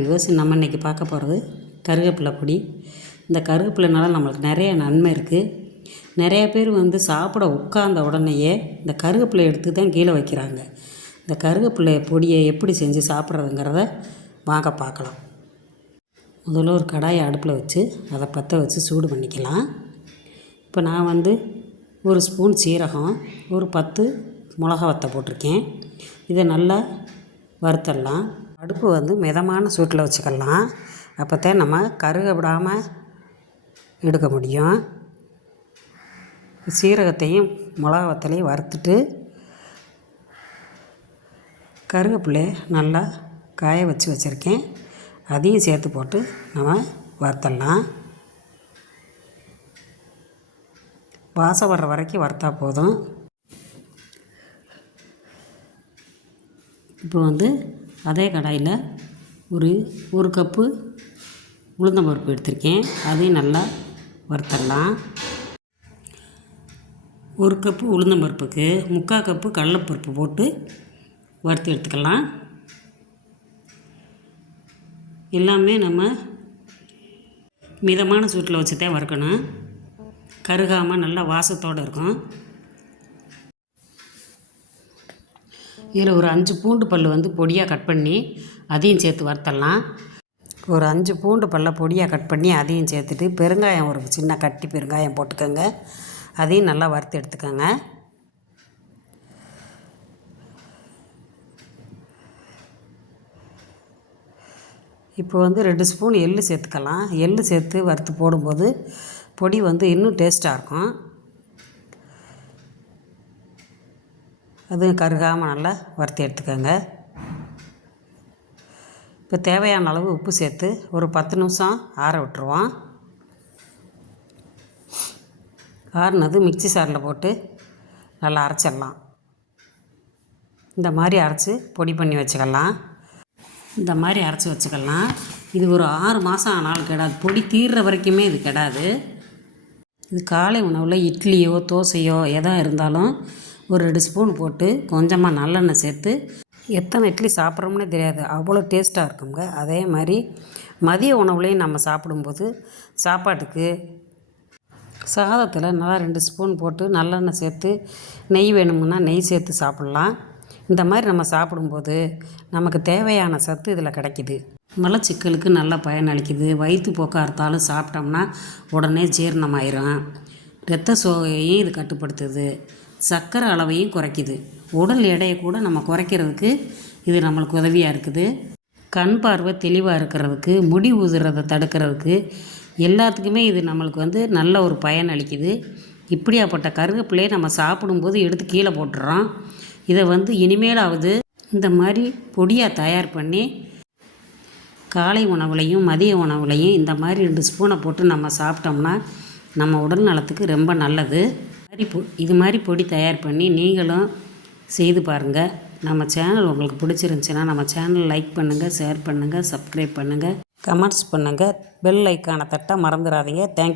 விவஸ் நம்ம இன்றைக்கி பார்க்க போகிறது கருவேப்பிலை பொடி. இந்த கருவேப்பிலைனால நம்மளுக்கு நிறைய நன்மை இருக்குது நிறைய பேர் வந்து சாப்பிட உட்கார்ந்த உடனேயே இந்த கருவேப்பிலை எடுத்து தான் கீழே வைக்கிறாங்க. இந்த கருவேப்பிலை பொடியை எப்படி செஞ்சு சாப்பிட்றதுங்கிறத வாங்க பார்க்கலாம். முதல்ல ஒரு கடாயை அடுப்பில் வச்சு அதை பற்ற வச்சு சூடு பண்ணிக்கலாம். இப்போ நான் வந்து ஒரு ஸ்பூன் சீரகம் ஒரு பத்து மிளகா வத்தை போட்டிருக்கேன். இதை நல்லா வறுத்தரலாம். அடுப்பு வந்து மிதமான சூட்டில் வச்சுக்கலாம். அப்போ தான் நம்ம கருக விடாமல் எடுக்க முடியும். சீரகத்தையும் மிளகாத்தலையும் வறுத்துட்டு கருவேப்பிலையை நல்லா காய வச்சு வச்சுருக்கேன். அதையும் சேர்த்து போட்டு நம்ம வறுத்தடலாம் வாசம் வர்ற வரைக்கும் வறுத்தா போதும். இப்போ வந்து அதே கடாயில் ஒரு ஒரு கப்பு உளுந்தம்பருப்பு எடுத்திருக்கேன். அதையும் நல்லா வறுத்தரலாம். ஒரு கப்பு உளுந்தம்பருப்புக்கு முக்கால் கப்பு கடலைப்பருப்பு போட்டு வறுத்து எடுத்துக்கலாம். எல்லாமே நம்ம மிதமான சூட்டில் வச்சு தான் வறுக்கணும். கருகாமல் நல்லா வாசத்தோடு இருக்கும். இதில் ஒரு அஞ்சு பூண்டு பல் வந்து பொடியாக கட் பண்ணி அதையும் சேர்த்து வறுத்தரலாம். ஒரு அஞ்சு பூண்டு பல்ல பொடியாக கட் பண்ணி அதையும் சேர்த்துட்டு பெருங்காயம் ஒரு சின்ன கட்டி பெருங்காயம் போட்டுக்கோங்க. அதையும் நல்லா வறுத்து எடுத்துக்கோங்க. இப்போ வந்து ரெண்டு ஸ்பூன் எள்ளு சேர்த்துக்கலாம். எள்ளு சேர்த்து வறுத்து போடும்போது பொடி வந்து இன்னும் டேஸ்ட்டாக இருக்கும். அதுவும் கருகாமல் நல்லா வறுத்து எடுத்துக்கோங்க. இப்போ தேவையான அளவு உப்பு சேர்த்து ஒரு பத்து நிமிஷம் ஆற விட்டுருவோம். ஆறுனது மிக்சி சாரில் போட்டு நல்லா அரைச்சிடலாம். இந்த மாதிரி அரைச்சி பொடி பண்ணி வச்சுக்கலாம். இந்த மாதிரி அரைச்சி வச்சுக்கலாம். இது ஒரு ஆறு மாதம் ஆனாலும் கெடாது. பொடி தீர்ற வரைக்குமே இது கெடாது. இது காலை உணவில் இட்லியோ தோசையோ எதாக இருந்தாலும் ஒரு ரெண்டு ஸ்பூன் போட்டு கொஞ்சமாக நல்லெண்ணெய் சேர்த்து எத்தனை இட்லி சாப்பிட்றோம்னே தெரியாது. அவ்வளோ டேஸ்ட்டாக இருக்குங்க. அதே மாதிரி மதிய உணவுலையும் நம்ம சாப்பிடும்போது சாப்பாட்டுக்கு சாதத்தில் நல்லா ரெண்டு ஸ்பூன் போட்டு நல்லெண்ணெய் சேர்த்து நெய் வேணுமுன்னா நெய் சேர்த்து சாப்பிட்லாம். இந்த மாதிரி நம்ம சாப்பிடும்போது நமக்கு தேவையான சத்து இதில் கிடைக்கிது. மலச்சிக்கலுக்கு நல்ல பயனளிக்குது. வயிற்று போக்காக இருந்தாலும் சாப்பிட்டோம்னா உடனே ஜீரணமாயிரும். இரத்த சோகையையும் இது கட்டுப்படுத்துது. சர்க்கரை அளவையும் குறைக்குது. உடல் எடையை கூட நம்ம குறைக்கிறதுக்கு இது நம்மளுக்கு உதவியாக இருக்குது. கண் பார்வை தெளிவாக இருக்கிறதுக்கு முடி உதிரதை தடுக்கிறதுக்கு எல்லாத்துக்குமே இது நம்மளுக்கு வந்து நல்ல ஒரு பயன் அளிக்குது. இப்படியாப்பட்ட கருவேப்பிலையை நம்ம சாப்பிடும்போது எடுத்து கீழே போட்டுறோம். இதை வந்து இனிமேலாவது இந்த மாதிரி பொடியாக தயார் பண்ணி காலை உணவுலையும் மதிய உணவுலையும் இந்த மாதிரி ரெண்டு ஸ்பூனை போட்டு நம்ம சாப்பிட்டோம்னா நம்ம உடல் நலத்துக்கு ரொம்ப நல்லது. மாதிரி பொ இது மாதிரி பொடி தயார் பண்ணி நீங்களும் செய்து பாருங்கள் நம்ம சேனல் உங்களுக்கு பிடிச்சிருந்துச்சின்னா நம்ம சேனல் லைக் பண்ணுங்கள் ஷேர் பண்ணுங்கள் சப்ஸ்கிரைப் பண்ணுங்கள் கமெண்ட்ஸ் பண்ணுங்கள் பெல் ஐக்கானை தட்ட மறந்துடாதீங்க தேங்க்யூ